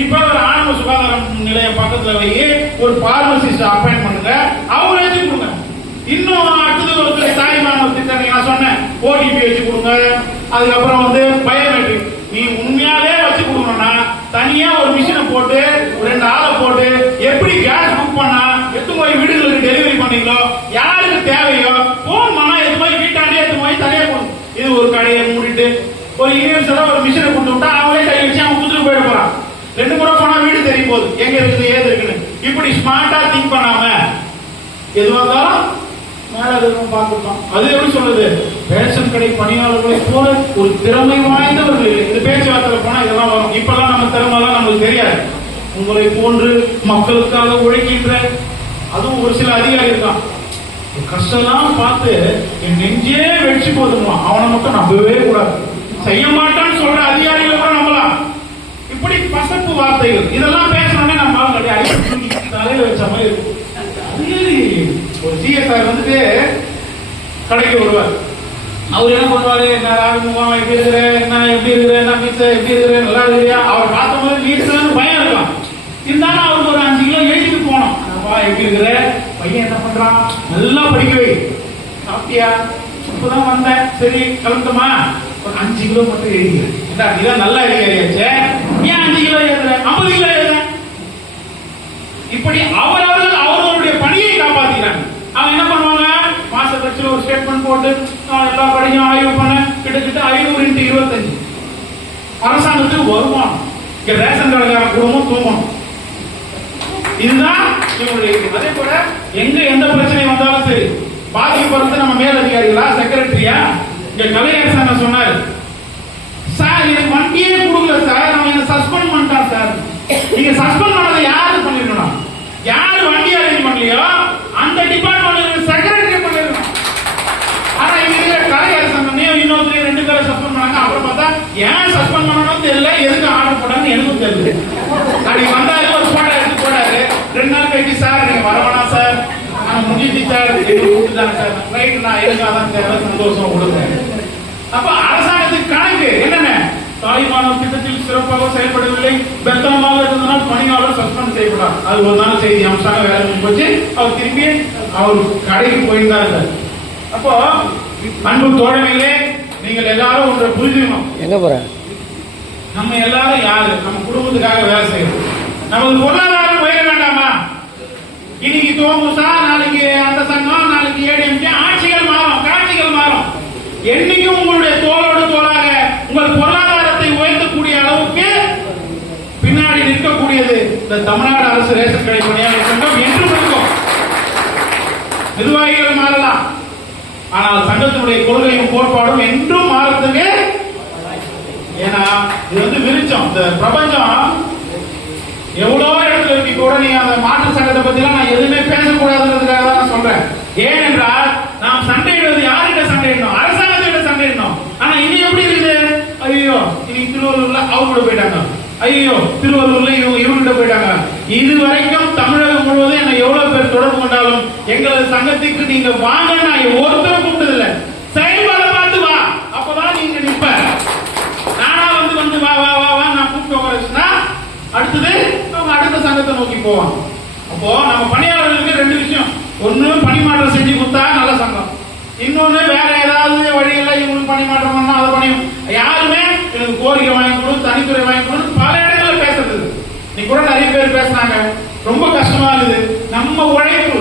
இப்ப ஒரு ஆரம்ப சுகாதார நிலையம் பக்கத்துல போய் ஒரு பார்மசிஸ்ட் அப்பாயிண்ட் பண்ணுங்க, அவரை வச்சு கொடுங்க. இன்னும் அடுத்தது ஒரு தாய்மான திட்டம் நான் சொன்னேன், ஓடிபி வச்சு கொடுங்க. அதுக்கப்புறம் வந்து பயோமெட்ரிக் நீ உண்மையாவே வச்சு கொடுக்கணும்னா தனியா ஒரு மிஷினை போட்டு 2 ஆளை போட்டு எப்படி கேஸ் புக் பண்ணா எத்து போய் வீடுகளுக்கு டெலிவரி பண்ணீங்களோ, யாருக்கு தேவையோ போன் பண்ணா எத்து போய் வீட்டாண்டே எத்து போய் தனியா போகணும். இது ஒரு கடையை மூடிட்டு ஒரு யூனிவர்சலா ஒரு மிஷினை கொண்டு விட்டா அவங்களே கை வச்சு அவன் குதிரை போயிட போறான். 2 முறை போனா வீடு தெரியும் போது எங்க இருக்குது ஏது இருக்குன்னு. இப்படி ஸ்மார்ட்டா திங்க் பண்ணாம எதுவாக இருந்தாலும் மேல பார்த்துட்டோம். அது எப்படி சொல்றது, ரேஷன் கடை பணியாளர்களை போல ஒரு திறமை வாய்ந்தவர்கள் இந்த பேச்சுவார்த்தை போனா இதெல்லாம் வரும். இப்பெல்லாம் நம்ம திறமைலாம் நமக்கு தெரியாது. உங்களை போன்று மக்களுக்காக உழைக்கின்ற அதுவும் ஒரு சில அதிகாரி இருக்கான், கஷ்டம்லாம் பார்த்து என் நெஞ்சே வெடிச்சு போதுமா, அவனை மட்டும் நம்பவே கூடாது. செய்ய மாட்டான்னு சொல்ற அதிகாரிகளை கூட நம்பலாம். இப்படி பசப்பு வார்த்தைகள் இதெல்லாம் பேசணும்னே நம்ம தலையில வச்ச மாதிரி இருக்கும். ஒரு சிஎஸ்ஆர் வந்துட்டு கடைக்கு வருவார். அவர் என்ன பண்ணுவாரு, எப்படி இருக்கிற என்ன எப்படி இருக்கிற என்ன பீஸ் எப்படி இருக்கிற நல்லா இல்லையா, அவர் பார்த்த போது நீட்ஸ் பயம் இருக்கலாம். இருந்தாலும் அவருக்கு ஒரு 5 கிலோ எழுதிட்டு போனோம். எப்படி இருக்கிற பையன் என்ன பண்றான், நல்லா படிக்கவே சாப்பிட்டியா, இப்பதான் வந்தேன், சரி கிளம்புமா, ஒரு 5 கிலோ மட்டும் எழுதிக்கிறேன். இதான் நல்லா எழுதியாச்சு, ஏன் 5 கிலோ எழுதுற, 50 கிலோ எழுதுற. இப்படி அவர்களுடைய பணியை காப்பாத்திக்கிறாங்க. அவங்க என்ன பண்ணுவாங்க, மாச கட்சியில் ஒரு ஸ்டேட்மெண்ட் போட்டு எல்லா படியும் ஆய்வு பண்ண கிட்டத்தட்ட 500 × 25 அரசாங்கத்துக்கு வருமானம். ரேஷன் கடைக்கார குடும்பம் தூங்கணும். இதுதான் இவங்களுடைய. அதே போல எங்க எந்த பிரச்சனை வந்தாலும் சரி பாதிக்கப்படுறது நம்ம மேல் அதிகாரிகளா செக்ரட்டரியா. இங்க கலையரசன் என்ன சொன்னாரு, சார் எனக்கு வண்டியே கொடுக்கல சார், அவன் என்ன சஸ்பெண்ட் பண்ணிட்டான் சார். நீங்க சஸ்பெண்ட் பண்ணதை யாரு பண்ணிருக்கணும், யாரு வண்டி அரேஞ்ச் பண்ணலையோ அந்த டிபார்ட்மெண்ட் செக்ரட்டரி பண்ணிருக்கணும். ஆனா இங்க கலையரசன் இன்னொருத்தர் 2 பேரை சஸ்பெண்ட் பண்ணாங்க. அப்புறம் பார்த்தா ஏன் சஸ்பெண்ட் பண்ணணும் தெரியல, எதுக்கு ஆர்டர் போட்டாங்கன்னு எனக்கும் தெரியல. அப்படி வந்தாரு, ஒரு போட்டோ எடுத்து போடாரு. 2 நாள் கழிச்சு சார் நீங்க வரவேணா சார், நான் முடிஞ்சு சார் கொடுத்துட்டாங்க சார், ரைட் நான் எதுக்காக தேவை சந்தோஷம் கொடுத்தேன். அப்ப அரசாங்கத்துக்கு கணக்கு என்னென்ன, தாய்மானவர் திட்டத்தில் சிறப்பாக செயல்படவில்லை, பெத்தனமாக இருந்ததனால் பணியாளர் சஸ்பெண்ட் செய்யப்பட்டார். அது ஒரு நாள் செய்தி அம்சமாக வேலை போச்சு. அவர் திரும்பி அவர் கடைக்கு போயிருந்தாரு. அப்போ அன்பு தோழமையிலே நீங்கள் எல்லாரும் ஒன்றை புரிஞ்சுக்கணும். எங்க போற, நம்ம எல்லாரும் யாரு, நம்ம குடும்பத்துக்காக வேலை செய்யணும். நமது பொருளாதாரம் உயர வேண்டாமா? இன்னைக்கு தோமுசா, நாளைக்கு அந்த சங்கம், நாளைக்கு ஏடிஎம்கே, ஆட்சிகள் மாறும், காட்சிகள் மாறும். என்னைக்கும் உங்களுடைய தோளோடு தோளாக உங்கள் பொருளாதாரத்தை உயர்த்தக்கூடிய அளவுக்கு பின்னாடி நிற்கக்கூடியது இந்த தமிழ்நாடு அரசு ரேஷன் கடை பணியாளர் சங்கம் என்றும் இருக்கும். நிர்வாகிகள் மாறலாம், ஆனால் சங்கத்தினுடைய கொள்கையும் கோட்பாடும் என்றும் மாறதுக்கு. ஏன்னா இது வந்து விரிச்சம், இந்த பிரபஞ்சம் எவ்வளோ இடத்துல இருக்கு. கூட நீ அந்த மாற்று சங்கத்தை பத்தி நான் எதுவுமே பேசக்கூடாதுன்றதுக்காக தான் சொல்றேன். ஏனென்றால் நாம் சண்டையிடுவது யார்கிட்ட சண்டையிடணும், அரசாங்கத்திட்ட சண்டையிடணும். ஆனா இனி எப்படி இருக்குது, ஐயோ இன்னைக்கு திருவள்ளூர்ல அவங்க கூட போயிட்டாங்க, ஐயோ திருவள்ளூர்ல இவங்கிட்ட போயிட்டாங்க. இதுவரைக்கும் தமிழகம் முழுவதும் என்ன எவ்வளவு பேர் தொடர்பு கொண்டாலும் எங்களது சங்கத்துக்கு நீங்க வாங்க நான் ஒருத்தரும் கூப்பிட்டதில்லை. செயல்பாடு பார்த்து வா, அப்பதான் நீங்க நிற்ப. நானா வந்து வா வா வா வா நான் கூப்பிட்டு வரச்சுன்னா அடுத்தது அவங்க அடுத்த சங்கத்தை நோக்கி போவாங்க. அப்போ நம்ம பணியாளர்களுக்கு 2 விஷயம், ஒண்ணு பணிமாற்றம் செஞ்சு கொடுத்தா நல்ல சங்கம், இன்னொன்னு வேற ஏதாவது வழியெல்லாம் இவங்களுக்கு பணிமாற்றம் பண்ணா அதை பண்ணி. யாருமே எனக்கு கோரிக்கை வாங்கி கொடு, தனித்துறை வாங்கி கொடு பல இடங்களில் பேசுறது. நீ கூட நிறைய பேர் பேசினாங்க, ரொம்ப கஷ்டமா இருக்குது. நம்ம உழைப்பு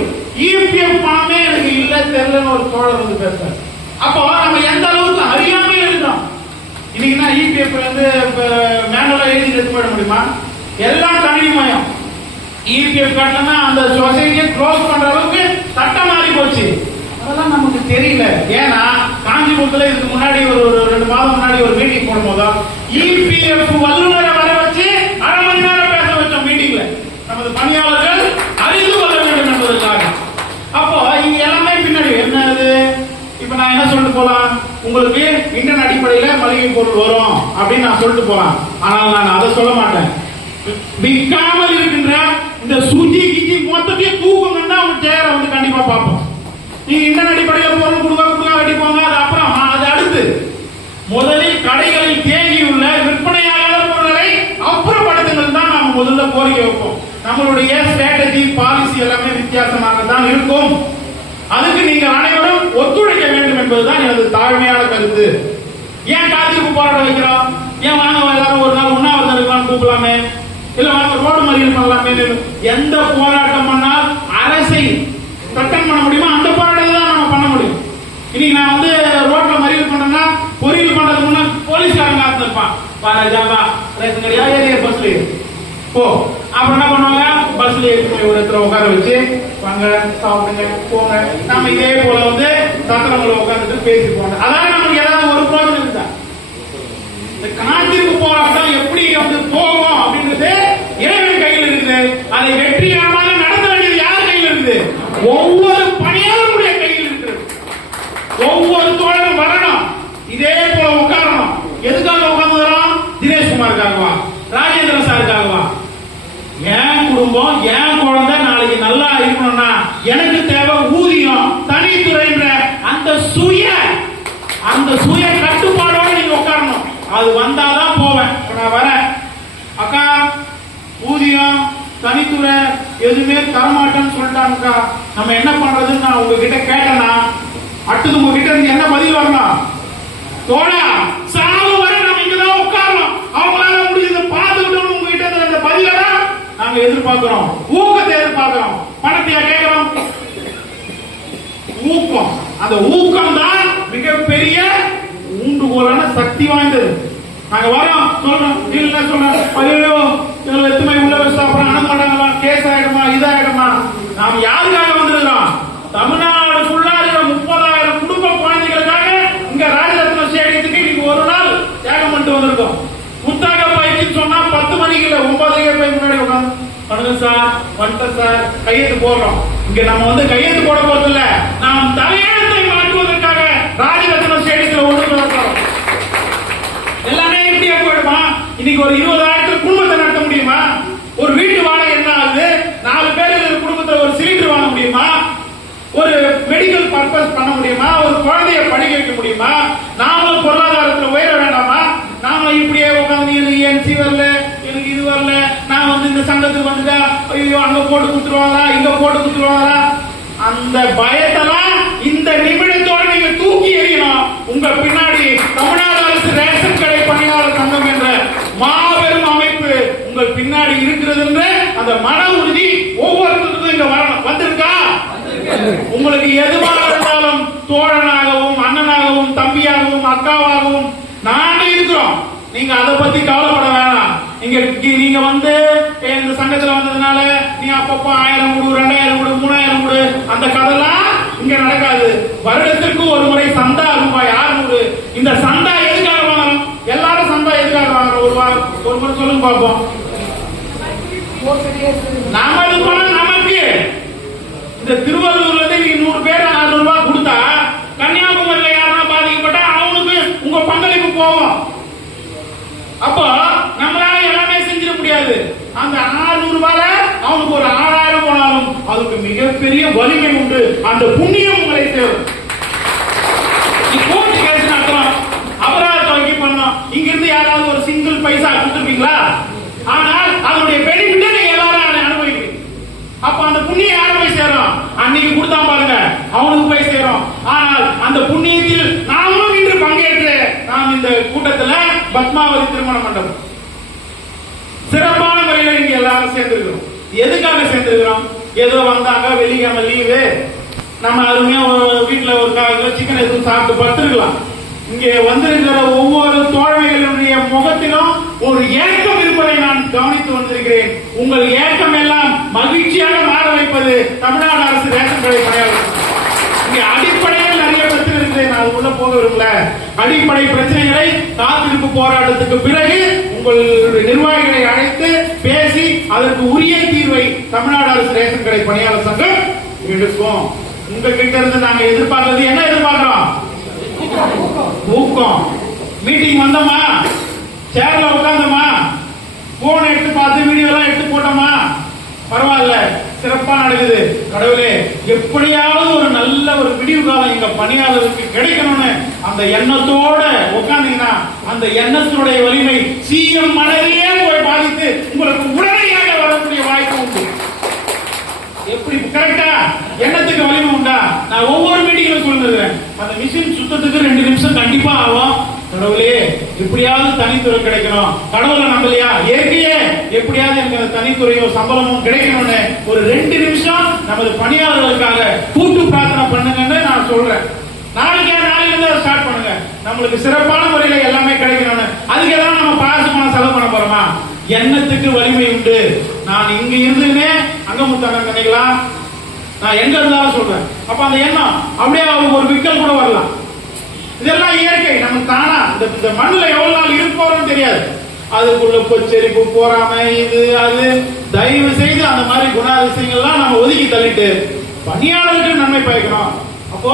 இபிஎஃப் பணமே எனக்கு இல்ல தெரியலன்னு ஒரு தோழர் வந்து பேசுறாரு. அப்போ நம்ம எந்த அளவுக்கு அறியாமே இருக்கோம். இன்னைக்கு நான் இபிஎஃப் வந்து மேனுவலா எழுதி எடுத்து போயிட முடியுமா? எல்லாம் கணினிமயம். இபிஎஃப் கட்டணா அந்த சொசைட்டியை க்ளோஸ் பண்ற அளவுக்கு சட்டம் மாறி போச்சு. அதெல்லாம் நமக்கு தெரியல. ஏன்னா காஞ்சிபுரத்துல இதுக்கு முன்னாடி ஒரு 2 மாதம் முன்னாடி ஒரு மீட்டிங் போடும்போது இபிஎஃப் வல்லுநரை வர வச்சு 1/2 மணி நேரம் பேச வச்சோம் மீட்டிங்ல. நமது பணியாளர்கள் அறிந்து கொள்ள வேண்டும் என்பதற்காக. அப்போ இங்க எல்லாமே பின்னாடி என்னது, இப்ப நான் என்ன சொல்லிட்டு போலாம், உங்களுக்கு இன்டர்நெட் அடிப்படையில மளிகை பொருள் வரும் அப்படின்னு நான் சொல்லிட்டு போலாம். ஆனால் நான் அதை சொல்ல மாட்டேன். விற்காமல் இருக்கின்ற இந்த சுஜி கிஜி மொத்தத்தையும் தூக்கணும்னா அவங்க சேரை வந்து கண்டிப்பா பார்ப்போம். நீங்க இன்டர்நெட் அடிப்படையில் பொருள் கொடுக்க வெட்டி போங்க, அது அப்புறம் அது அடுத்து. முதலில் கடைகளில் தேங்கியுள்ள விற்பனையாளர் பொருட்களை அப்புறப்படுத்துங்கள் தான் நாள் இருக்கும். அதுக்கு நீங்கள் அனைவரும் ஒத்துழைக்க வேண்டும் என்பதுதான் எனது தாழ்மையான கருத்து. ஏன் காத்திருப்பு போராட்டம் வைக்கிறோம்? ஏன் வாங்க எல்லாரும் ஒரு நாள் உண்ணாவிரதம் இருக்கலாம் கூப்பிடலாமே, இல்ல வாங்க ரோடு மறியல் பண்ணலாமே. எந்த போராட்டம் பண்ணால் அரசை தட்டம் பண்ண முடியுமோ அந்த போராட்டத்தை தான் நம்ம பண்ண முடியும். இன்னைக்கு நான் வந்து ரோட்ல மறியல் பண்றேன்னா பொறியல் பண்றதுக்கு முன்னாடி போலீஸ்காரங்க காத்திருப்பான், பாராஜாவா ரேஷன் கடையா ஏரியா பஸ்ல போ. அப்புறம் என்ன பண்ணுவாங்க, பஸ்ல ஒரு இடத்துல உட்கார வச்சு வாங்க சாப்பிடுங்க போங்க. நம்ம இதே போல வந்து சத்திரங்களை உட்காந்துட்டு பேசி போங்க. அதான் நமக்கு ஏதாவது ஒரு பிரோஜனம் இருந்தா இந்த காத்திருப்பு போராட்டம் எப்படி வந்து போகும் அப்படின்றது இறைவன் கையில் இருக்குது. அதை வெற்றிகரமாக நடத்த வேண்டியது யார் கையில் இருக்குது? ஒவ்வொரு பணியாளருடைய கையில் இருக்கிறது. ஒவ்வொரு தோழரும் வரணும், இதே போல உட்காரணும். எதுக்காக உட்கார்ந்து வரோம்? தினேஷ்குமாருக்காகவா, ராஜேந்திரன் சாருக்காகவா? என் குடும்பம் என் குழந்தை நாளைக்கு நல்லா இருக்கணும்னா எனக்கு தேவை ஊதியம், தனித்துறைன்ற அந்த சுய கட்டுப்பாடோட நீங்க உட்காரணும். அது வந்தாதான் போவேன். நான் வரேன் அக்கா, ஊதியம் தனித்துறை எதுவுமே தரமாட்டேன்னு சொல்லிட்டாங்கக்கா, நம்ம என்ன பண்றதுன்னு நான் உங்ககிட்ட கேட்டேன்னா அடுத்தது உங்ககிட்ட இருந்து என்ன பதில் வரணும்? தோழா, சாவு வரை நம்ம இங்கதான் உட்காரணும், அவங்களால முடிஞ்சதை பார்த்துக்கிட்டோம். உங்ககிட்ட இருந்து அந்த பதிலெல்லாம் நாங்க எதிர்பார்க்கிறோம். ஊக்கத்தை எதிர்பார்க்கிறோம், பணத்தையா கேட்கிறோம்? ஊக்கம். அந்த ஊக்கம் தான் மிகப்பெரிய ஊண்டுகோலான சக்தி வாய்ந்தது. நாங்க வரோம் சொல்றோம், இல்ல சொல்றோம், ஐயோ எத்துமை உள்ள வச்சு அப்புறம் அனுப்ப மாட்டாங்களா, கேஸ் ஆயிடுமா, இதாயிடுமா? நாம் யாருக்காக வந்திருக்கிறோம்? தமிழ்நாடு ஃபுல்லா இருக்கிற 30,000 குடும்ப குழந்தைகளுக்காக இங்க ராஜரத்ன ஸ்டேடியத்துக்கு இன்னைக்கு ஒரு நாள் தியாகம் பண்ணிட்டு வந்திருக்கோம். புத்தக பயிற்சின்னு சொன்னா 10 மணிக்கு இல்ல 9:30 போய் முன்னாடி உட்காந்து பண்ணுங்க சார், வந்துட்டேன் சார், கையெழுத்து போடுறோம். இங்க நம்ம வந்து கையெழுத்து போட போறது இல்ல, நாம் தலையெழுத்தை மாற்றுவதற்காக ராஜரத்ன ஸ்டேடியத்தில் ஒன்று நடத்துறோம். எல்லாமே இப்படியே போயிடுமா? இன்னைக்கு ஒரு 20,000 குடும்பத்தை நடத்த முடியுமா? ஒரு வீட்டு வாடகை என்ன ஆகுது? 4 பேர் இருக்கிற குடும்பத்தில் ஒரு சிலிண்டர் வாங்க முடியுமா? ஒரு மெடிக்கல் பர்பஸ் பண்ண முடியுமா? ஒரு குழந்தைய படிக்க வைக்க முடியுமா? நாமளும் பொருளாதாரத்தில் உயர வேண்டாமா? நாம இப்படியே உட்காந்து எனக்கு என்சி வரல, எனக்கு இது வரல, நான் வந்து இந்த சங்கத்துக்கு வந்துட்டா ஐயோ அங்க போட்டு குடுத்துருவாங்களா, இங்க போட்டு குடுத்துருவாங்களா? அந்த பயத்தெல்லாம் இந்த நிமிடத்தோடு நீங்க தூக்கி எறியணும். உங்க பின்னாடி தமிழ்நாடு அரசு ரேஷன் கடை பணியாளர் சங்கம் என்ற மாபெரும் அமைப்பு உங்கள் பின்னாடி இருக்கிறது என்று அந்த மன உறுதி ஒவ்வொருத்தருக்கும் இங்க வரணும். வந்திருக்கா? உங்களுக்கு எதுவாக இருந்தாலும் தோழனாகவும் அண்ணனாகவும் தம்பியாகவும் அக்காவாகவும் நாங்க இருக்கிறோம். நீங்க அதை பத்தி கவலைப்பட வேணாம். நீங்க வந்து இந்த சங்கத்துல வந்ததுனால நீ அப்பப்போ 1000 கொடு, 2000 கொடு, 3000 கொடு, அந்த கதைலாம் இங்க நடக்காது. வருடத்திற்கு ஒரு முறை சந்தா ரூபாய் 600. இந்த சந்தா எதுக்காக வாங்கணும்? எல்லாரும் சந்தா எதுக்காக வாங்குறோம்? ஒரு முறை சொல்லுங்க பார்ப்போம். நாம இது பண்ண நமக்கு இந்த திருவள்ளூர்ல இருந்து நீங்க 100 பேர் 600 ரூபாய் கொடுத்தா கன்னியாகுமரியில யாரா பாதிக்கப்பட்டா அவனுக்கு உங்க பங்களிப்பு போகும். அப்போ நம்மளால எல்லாமே செஞ்சிட முடியாது. அந்த 600 ரூபாயில அவனுக்கு ஒரு 6000 போனாலும் அதுக்கு மிகப்பெரிய வலிமை உண்டு. அந்த புண்ணியம் உங்களை சேரும். கோர்ட் கேஸ் நடத்துறோம், அபராத தொகை பண்ணோம், இங்க இருந்து யாராவது ஒரு சிங்கிள் பைசா கொடுத்துருப்பீங்களா? ஆனால் அதனுடைய பெனிஃபிட்டை நீங்க எல்லாரும் அனுபவிக்கிறீங்க. அப்ப அந்த புண்ணியம் யாரும் போய் சேரும்? அன்னைக்கு கொடுத்தா பாருங்க, அவனுக்கு போய் சேரும். ஆனால் அந்த புண்ணியத்தில் நாமும் இன்று பங்கேற்று நாம் இந்த கூட்டத்தில் பத்மாவதி திருமண மண்டபம் சிறப்பான முறையில் இங்க எல்லாரும் சேர்ந்திருக்கிறோம். எதுக்காக சேர்ந்திருக்கிறோம்? ஏதோ வந்தாங்க வெள்ளிக்கிழமை லீவு, நம்ம அருமையா வீட்டுல ஒரு சிக்கன் எதுவும் சாப்பிட்டு படுத்திருக்கலாம். இங்கே வந்திருக்கிற ஒவ்வொரு தோழமைகளுடைய முகத்திலும் ஒரு ஏக்கம் இருப்பதை நான் கவனித்து வந்திருக்கிறேன். உங்கள் ஏக்கம் எல்லாம் மகிழ்ச்சியாக மாற வைப்பது தமிழ்நாடு அரசு ரேஷன் கடை பணியாளர். இங்கே அடிப்படையில் நிறைய பிரச்சனை இருக்கு, நான் உள்ள போக விரும்பல. அடிப்படை பிரச்சனைகளை காத்திருப்பு போராட்டத்துக்கு பிறகு உங்களுடைய நிர்வாகிகளை அழைத்து பேசி அதற்கு உரிய தீர்வை தமிழ்நாடு அரசு ரேஷன் கடை பணியாளர் சங்கம் எடுக்கும். உங்ககிட்ட இருந்து நாங்க எதிர்பார்க்கிறது என்ன? எதிர்பார்க்கிறோம் ஊக்கம். மீட்டிங் வந்தோமா, சேர்ல உட்கார்ந்தோமா, போன் எடுத்து பார்த்து வீடியோ எல்லாம் எடுத்து போட்டோமா, பரவாயில்ல சிறப்பா நடக்குது. கடவுளே எப்படியாவது ஒரு நல்ல ஒரு விடிவு காலம் எங்க பணியாளருக்கு கிடைக்கணும்னு அந்த எண்ணத்தோட உட்கார்ந்தீங்கன்னா அந்த எண்ணத்தினுடைய வலிமை சிஎம் மனதையே போய் பாதித்து உங்களுக்கு உடனடியாக வரக்கூடிய வாய்ப்பு உண்டு. எப்படி கரெக்டா? எண்ணத்துக்கு வலிமை உண்டா? நான் ஒவ்வொரு மீட்டிங்ல சொல்லுறேன், அந்த மிஷின் சுத்தத்துக்கு 2 நிமிஷம் கண்டிப்பா ஆகும். கடவுளே எப்படியாவது தனித்துறை கிடைக்கணும், கடவுளை நம்பலையா, இயற்கையே எப்படியாவது எனக்கு அந்த தனித்துறையோ சம்பளமும் கிடைக்கணும்னு ஒரு 2 நிமிஷம் நமது பணியாளர்களுக்காக கூட்டு பிரார்த்தனை பண்ணுங்கன்னு நான் சொல்றேன். நாளையிலிருந்து ஸ்டார்ட் பண்ணுங்க. நம்மளுக்கு சிறப்பான முறையில எல்லாமே கிடைக்கணும்னு. அதுக்கு ஏதாவது நம்ம பாசு பணம் செலவு பண்ண போறோமா? எண்ணத்துக்கு வலிமை உண்டு. நான் இங்க இருந்துன்னே அங்கமுத்தாங்க நினைக்கலாம், நான் எங்க இருந்தாலும் சொல்றேன். அப்ப அந்த எண்ணம் அப்படியே அவங்க ஒரு விக்கல் கூட வரலாம். இதெல்லாம் இயற்கை. நம்ம தானா இந்த மண்ணுல எவ்வளவு நாள் இருப்போம்னு தெரியாது. அதுக்குள்ள பொச்சரிப்பு போறாம இது அது. தயவு செய்து அந்த மாதிரி குணாதிசயங்கள்லாம் நம்ம ஒதுக்கி தள்ளிட்டு பணியாளர்களுக்கு நன்மை பயக்கணும். அப்போ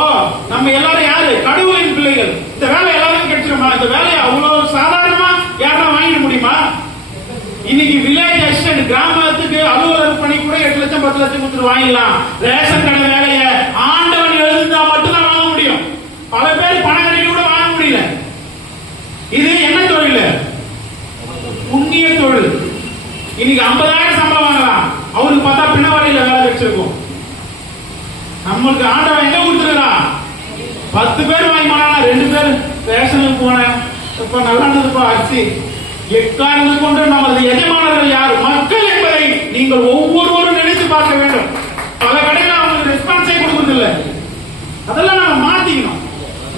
நம்ம எல்லாரும் யாரு? கடவுளின் பிள்ளைகள். இந்த வேலை எல்லாரும் கிடைச்சிருமா? இந்த வேலையை அவ்வளவு சாதாரணமா யாரா வாங்கிட முடியுமா? இன்னைக்கு வில்லேஜ் அசிஸ்டன்ட் கிராமத்துக்கு அலுவலர் பணி கூட 8 லட்சம் 10 லட்சம் கொடுத்து வாங்கிடலாம். ரேஷன் கடை வேலையை ஆண்டவன் எழுந்தா மட்டும்தான் வாங்க முடியும். பல பேர் பணக்கடைக்கு கூட வாங்க முடியல. இது என்ன தொழில்? புண்ணிய தொழில். இன்னைக்கு 50,000 சம்பளம் வாங்கலாம், அவருக்கு பார்த்தா பின்னவாடியில வேலை கிடைச்சிருக்கும். நம்மளுக்கு ஆண்டவன் எங்க கொடுத்துருக்கான்? 10 பேர் வாங்கி போனா 2 பேர் ரேஷனுக்கு போனேன், இப்ப நல்லா இருந்ததுப்பா அரிசி. எக்காரணத்தை கொண்டு நமது எஜமானர்கள் யார்? மக்கள் என்பதை நீங்கள் ஒவ்வொருவரும் நினைத்து பார்க்க வேண்டும். பல கடையில் அவங்களுக்கு ரெஸ்பான்ஸே கொடுக்கறது இல்லை. அதெல்லாம் நம்ம மாத்திக்கணும்.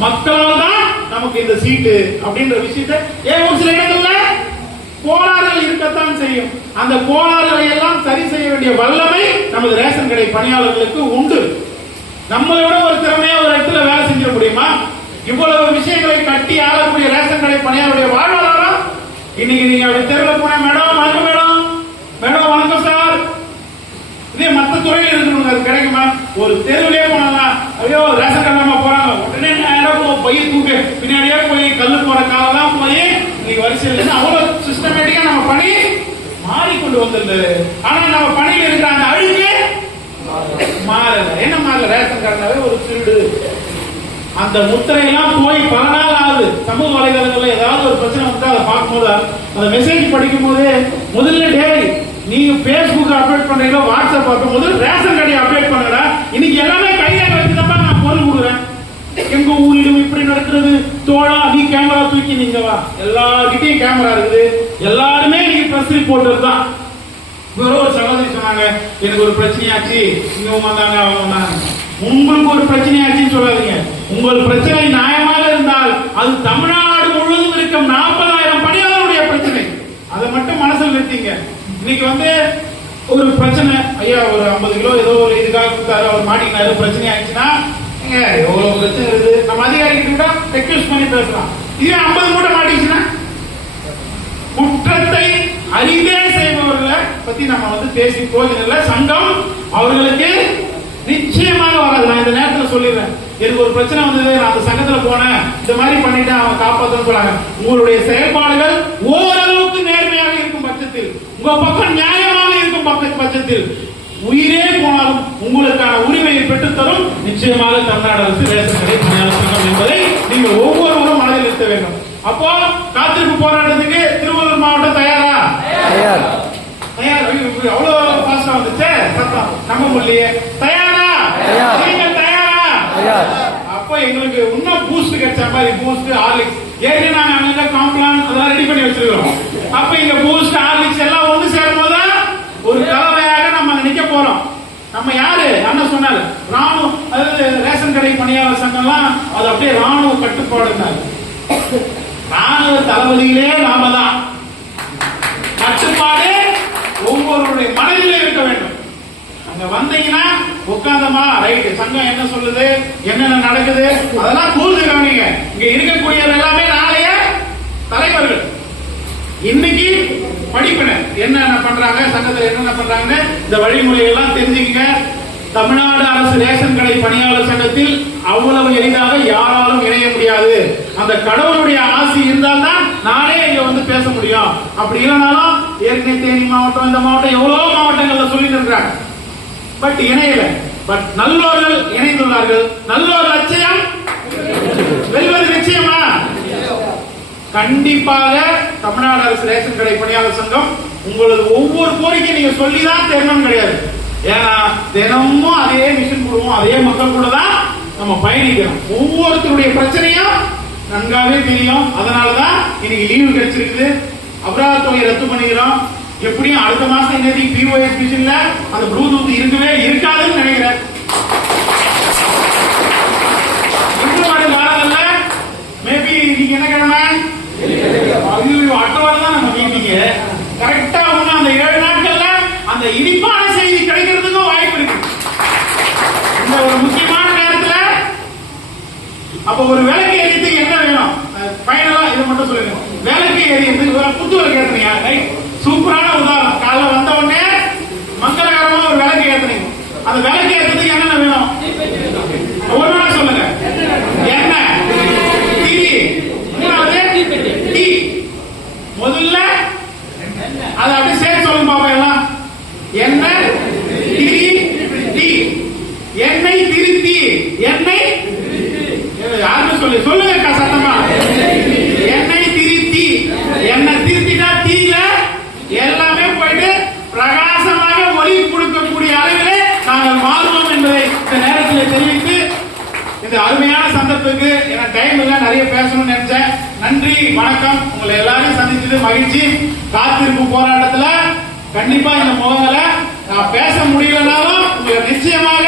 மக்களால் தான் நமக்கு இந்த சீட்டு அப்படின்ற விஷயத்தை ஒரு சில இடங்கள்ல கோளாறுகள் இருக்கத்தான் செய்யும். அந்த கோளாறுகளை எல்லாம் சரி செய்ய வேண்டிய வல்லமை நமது ரேஷன் கடை பணியாளர்களுக்கு உண்டு. நம்மளை விட ஒரு திறமையா ஒரு இடத்துல வேலை செஞ்சிட முடியுமா? இவ்வளவு விஷயங்களை கட்டி ஆளக்கூடிய ரேஷன் கடை பணியாளருடைய வாழ்வாதாரம் இன்னைக்கு நீங்க அப்படி தெருவில் போன மேடம் வணக்கம் மேடம், மேடம் வணக்கம் சார், இதே மற்ற துறையில இருக்கணும், அது கிடைக்குமா? ஒரு தெருவிலே போனா ஐயோ ரேஷன் கடை போறாங்க, உடனே நேரம் பைய தூக்கு பின்னாடியே போய் கல்லு போற காலம் போய் இன்னைக்கு வரிசையில் அவ்வளவு சிஸ்டமேட்டிக்கா நம்ம பணி மாறிக்கொண்டு வந்தது. ஆனா நம்ம பணியில் இருக்கிற அந்த அழுகு மாறல. என்ன மாறல? ரேஷன் கார்டாவே ஒரு திருடு. அந்த முத்திரையெல்லாம் போய் பல நாள் ஆகுது. சமூக வலைதளங்கள்ல ஏதாவது ஒரு பிரச்சனை வந்து அதை பார்க்கும்போது அந்த மெசேஜ் படிக்கும் போது முதல்ல டேய் நீங்க பேஸ்புக் அப்டேட் பண்றீங்களோ வாட்ஸ்அப் பார்க்கும் போது ரேஷன் கார்டை அப்டேட் பண்ணுற. இன்னைக்கு எல்லாமே கையில வச்சுதான் நான் பொருள் கொடுக்குறேன். எங்க ஊரிலும் இப்படி நடக்கிறது தோழா, நீ கேமரா தூக்கி நீங்க வா. எல்லார்கிட்டையும் கேமரா இருக்குது. எல்லாருமே நீங்க பிரஸ் ரிப்போர்ட்டர் தான். ஒரு சகோதரி சொன்னாங்க, எனக்கு ஒரு பிரச்சனையாச்சு, இங்க வந்தாங்க அவங்க வந்தாங்க. உங்களுக்கு ஒரு பிரச்சனையாச்சுன்னு சொல்லாதீங்க. உங்கள் பிரச்சனை நியாயமாக இருந்தால் அது தமிழ்நாடு முழுவதும் இருக்கும் 40,000 பணியாளருடைய பிரச்சனை. அதை மட்டும் மனசில் நிறுத்திங்க. இன்னைக்கு வந்து ஒரு பிரச்சனை, ஐயா ஒரு 50 கிலோ ஏதோ ஒரு இதுக்காக கொடுத்தாரு, அவர் மாட்டிக்கினாரு, பிரச்சனை ஆயிடுச்சுன்னா எவ்வளவு பிரச்சனை இருக்குது, நம்ம அதிகாரிகிட்ட ரெக்வெஸ்ட் பண்ணி பேசலாம். இதே 50 மூட்டை மாட்டிச்சுன்னா குற்றத்தை அறிந்தே செய்பவர்களை பத்தி நம்ம வந்து பேசி போகிறதில்ல. சங்கம் அவர்களுக்கு நிச்சயமாக வராது. நான் இந்த நேரத்தில் சொல்லிடுறேன், எனக்கு ஒரு பிரச்சனை வந்தது, நான் அந்த சங்கத்துல போனேன், இந்த மாதிரி பண்ணிட்டு அவன் காப்பாத்தன்னு சொன்னாங்க. உங்களுடைய செயல்பாடுகள் ஓரளவுக்கு நேர்மையாக இருக்கும் பட்சத்தில், உங்க பக்கம் நியாயமாக இருக்கும் பட்சத்தில் உயிரே போனாலும் உங்களுக்கான உரிமையை பெற்றுத்தரும் நிச்சயமாக தமிழ்நாடு அரசு ரேஷன் கடை பணியாளர் சங்கம் என்பதை நீங்கள் ஒவ்வொருவரும் மனதில் நிறுத்த வேண்டும். அப்போ காத்திருப்பு போராட்டத்துக்கு திருவள்ளூர் மாவட்டம் தயாரா? தயார். அவ்வளவு பாஸ்டா வந்துச்சு, சத்தம் நம்ப முடியலையே. தயாரா? நீங்கள் தயாரா? அப்போ எங்களுக்கு இன்னும் பூஸ்ட் கிடைச்ச மாதிரி பூஸ்ட் ஹார்லிக்ஸ் ஏற்கனவே நாங்க அங்க காம்ப்ளான் அதெல்லாம் ரெடி பண்ணி வச்சிருக்கோம். அப்ப இங்க பூஸ்ட் ஹார்லிக்ஸ் எல்லாம் ஒன்று சேரும் போது ஒரு கலவையாக நம்ம நிக்க போறோம். நம்ம யாரு அண்ணன் சொன்னாரு, ராணுவ அதாவது ரேஷன் கடை பணியாளர் சங்கம்லாம் அது அப்படியே ராணுவ கட்டுப்பாடு. ராணுவ தளபதியிலே நாம தான். கட்டுப்பாடு ஒவ்வொருடைய மனதிலே இருக்க வேண்டும். அங்க வந்தீங்கன்னா உட்கார்ந்தமா ரைட், சங்கம் என்ன சொல்லுது, என்னென்ன நடக்குது அதெல்லாம் கூர்ந்து கவனிங்க. இங்க இருக்கக்கூடிய எல்லாமே நாளைய தலைவர்கள். இன்னைக்கு படிப்பினர் என்னென்ன பண்றாங்க, சங்கத்தில் என்னென்ன பண்றாங்கன்னு இந்த வழிமுறை எல்லாம் தெரிஞ்சுக்கங்க. தமிழ்நாடு அரசு ரேஷன் கடை பணியாளர் சங்கத்தில் அவ்வளவு எளிதாக யாராலும் இணைய முடியாது. அந்த கடவுளுடைய ஆசி இருந்தால் தான் நானே இங்க வந்து பேச முடியும். அப்படி இல்லைனாலும் ஏற்கனவே தேனி மாவட்டம் இந்த மாவட்டம் எவ்வளவு மாவட்டங்கள்ல சொல்லிட்டு இருக்கிறாங்க, பட் இணையல. பட் நல்லோர்கள் இணைந்துள்ளார்கள். நல்லோர் லட்சியம் வெல்வது நிச்சயமா? கண்டிப்பாக தமிழ்நாடு அரசு ரேஷன் கடை பணியாளர் சங்கம் உங்களது ஒவ்வொரு கோரிக்கை நீங்க சொல்லிதான் தெரியணும் கிடையாது. ஏன்னா தினமும் அதே மிஷின் குடுவோம், அதே மக்கள் கூட தான் நம்ம பயணிக்கிறோம். ஒவ்வொருத்தருடைய பிரச்சனையும் நன்காவே தெரியும். அதனாலதான் இன்னைக்கு லீவு கிடைச்சிருக்குது. அபராத தொகையை ரத்து பண்ணிக்கிறோம். எப்படியும் அடுத்த மாசம் இன்னைக்கு பிஓஎஸ் மிஷின்ல அந்த ப்ளூடூத் இருக்கவே இருக்காதுன்னு நினைக்கிறேன். மேபி இன்னைக்கு என்ன கிழமை, அட்டவாரம் தான் நம்ம மீட்டிங்க. கரெக்டா ஒண்ணு அந்த 7 நாட்கள்ல அந்த இனிப்பான செய்தி கிடைக்கிறதுக்கும் வாய்ப்பு இருக்கு. இந்த ஒரு முக்கியமான நேரத்துல அப்ப ஒரு விளக்கு எரியத்துக்கு என்ன வேணும், ஃபைனலா இதை மட்டும் சொல்லுங்க. விளக்கு எரியத்துக்கு புத்து விளக்கு ஏத்துனீங்க, சூப்பரான உதாரணம். காலைல வந்த உடனே மங்களகரமா ஒரு விளக்கு ஏத்துனீங்க. அந்த விளக்கு ஏத்துறதுக்கு என்னென்ன வேணும் ஒவ்வொரு சொல்லுங்க. என்ன திரி, டீ. முதல்ல அதை அப்படியே சேர்த்து சொல்லுங்க பாப்பா எல்லாம். எண்ணெய், திரி, டீ. எண்ணெய், திருத்தி. எண்ணெய் யாருன்னு சொல்லுங்க சத்தமா. எண்ணெய், திருத்தி. எண்ணெய் திருத்திட்டா தீல எல்லாமே போயிட்டு பிரகாசமாக ஒளி கொடுக்கக்கூடிய அளவிலே நாங்கள் மாறுவோம் என்பதை இந்த நேரத்தில் தெரிவித்து இந்த அருமையான சந்தர்ப்பத்துக்கு எனக்கு டைம் இல்ல, நிறைய பேசணும்னு நினைச்சேன். நன்றி, வணக்கம். உங்களை எல்லாரையும் சந்திச்சது மகிழ்ச்சி. காத்திருப்பு போராட்டத்துல கண்டிப்பா இந்த முகங்களை நான் பேச முடியலனாலும் உங்களை நிச்சயமாக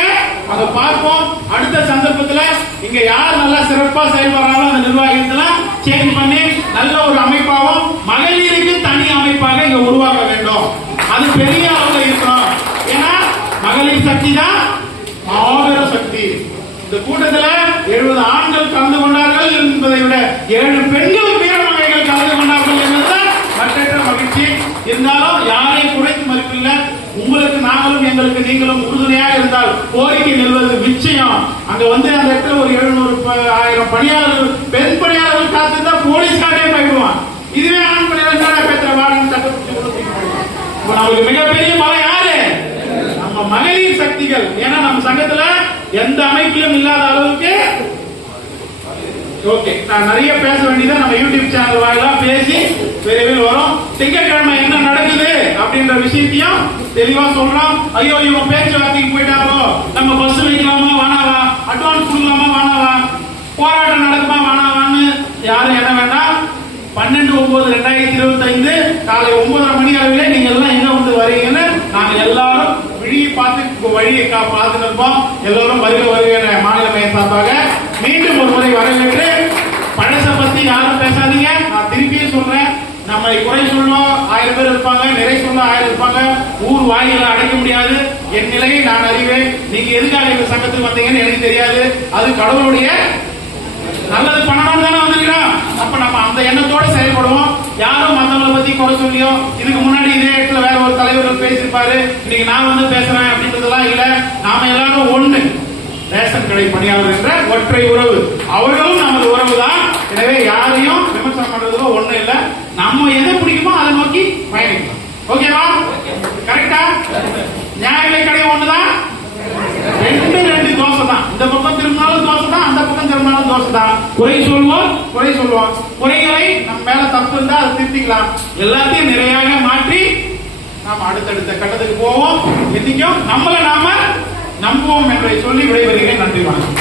அதை பார்ப்போம். அடுத்த சந்தர்ப்பத்துல இங்க யார் நல்லா சிறப்பா செயல்படுறாங்களோ அந்த நிர்வாகிகளெல்லாம் சேஞ்ச் பண்ணி நல்ல ஒரு அமைப்பாகவும் மகளிருக்கு தனி அமைப்பாக இங்க உருவாக்க வேண்டும். அது பெரிய அளவுல இருக்கணும். ஏன்னா மகளிர் சக்தி தான் மாபெரும் சக்தி. இந்த கூட்டத்தில் 70 ஆண்கள் கலந்து கொண்டார்கள் என்பதை விட 7 பெண்கள் வீரமங்கைகள் கலந்து கொண்டார்கள் என்பதுதான் மற்ற மகிழ்ச்சி. இருந்தாலும் யாரையும் குறைத்து மதிப்பில்லை. உங்களுக்கு நாங்களும் எங்களுக்கு நீங்களும் உறுதுணையாக இருந்தால் கோரிக்கை நிறுவது நிச்சயம். அங்க வந்து அந்த இடத்துல ஒரு 700-1000 பணியாளர்கள், பெண் பணியாளர்கள் காத்திருந்தா போலீஸ்காரே போயிடுவான். இதுவே ஆண் பணியாளர் பேசுற வாடகை சட்டத்தை நம்மளுக்கு மிகப்பெரிய பலம் யாரு? நம்ம மகளிர் சக்திகள். ஏன்னா நம்ம சங்கத்துல எந்த அமைப்பிலும் இல்லாத அளவுக்கு ஓகே. நான் நிறைய பேச வேண்டியதை நம்ம யூடியூப் சேனல் வாயிலா பேசி விரைவில் வரும். திங்கட்கிழமை என்ன நடக்குது அப்படின்ற விஷயத்தையும் தெளிவா சொல்றோம். ஐயோ இவங்க பேச்சுவார்த்தைக்கு போயிட்டாரோ, நம்ம பஸ் வைக்கலாமா வேணாவா, அட்வான்ஸ் கொடுக்கலாமா வேணாவா, போராட்டம் நடக்குமா வேணாவான்னு யாரும் என்ன வேண்டாம். 12/9/2025 காலை 9:30 மணி அளவிலே நீங்க எல்லாம் எங்க வந்து வரீங்கன்னு நாங்க எல்லாரும் விழியை பார்த்து வழியை பார்த்துட்டு இருப்போம். எல்லாரும் வருகிற மாநில மைய சார்பாக மீண்டும் ஒரு முறை வரவேற்று, பழச பத்தி யாரும் பேசாதீங்க. நான் திருப்பியும் சொல்றேன், நம்ம குறை சொல்லும் 1000 பேர் இருப்பாங்க, நிறை சொல்ல 1000 இருப்பாங்க. ஊர் வாயில அடைக்க முடியாது. என் நிலையை நான் அறிவேன். நீங்க எதுக்காக இந்த சங்கத்துக்கு வந்தீங்கன்னு எனக்கு தெரியாது. அது கடவுளுடைய நல்லது பண்ணணும் தானே வந்திருக்கிறோம். அப்ப நம்ம அந்த எண்ணத்தோட செயல்படுவோம். யாரும் மத்தவங்களை பத்தி குறை சொல்லியோ, இதுக்கு முன்னாடி இதே இடத்துல வேற ஒரு தலைவர் பேசியிருப்பாரு, இன்னைக்கு நான் வந்து பேசுறேன் அப்படின்றதெல்லாம் இல்ல. நாம எல்லாரும் ஒண்ணு, ரேஷன் கடை பணியாளர் என்ற ஒற்றை உறவு. அவர்களும் நமது உறவு தான். எனவே யாரையும் விமர்சனம் பண்றதுல ஒண்ணு இல்ல. நம்ம எதை பிடிக்குமோ அதை நோக்கி பயணிக்கலாம். ஓகேவா? கரெக்டா? நியாய விலை கடை ஒண்ணுதான், ரெண்டு தோசை தான். இந்த பக்கம் திரும்பினாலும் தோசை தான், அந்த பக்கம் திரும்பினாலும் தோசை தான். குறை சொல்வோம். குறைகளை நம்ம மேல தப்பு இருந்தா அதை திருத்திக்கலாம். எல்லாத்தையும் நிறையாக மாற்றி நாம் அடுத்தடுத்த கட்டத்துக்கு போவோம். என்னைக்கும் நம்மளை நாம நம்புவோம் என்பதை சொல்லி விடைபெறுகிறேன். நன்றி, வணக்கம்.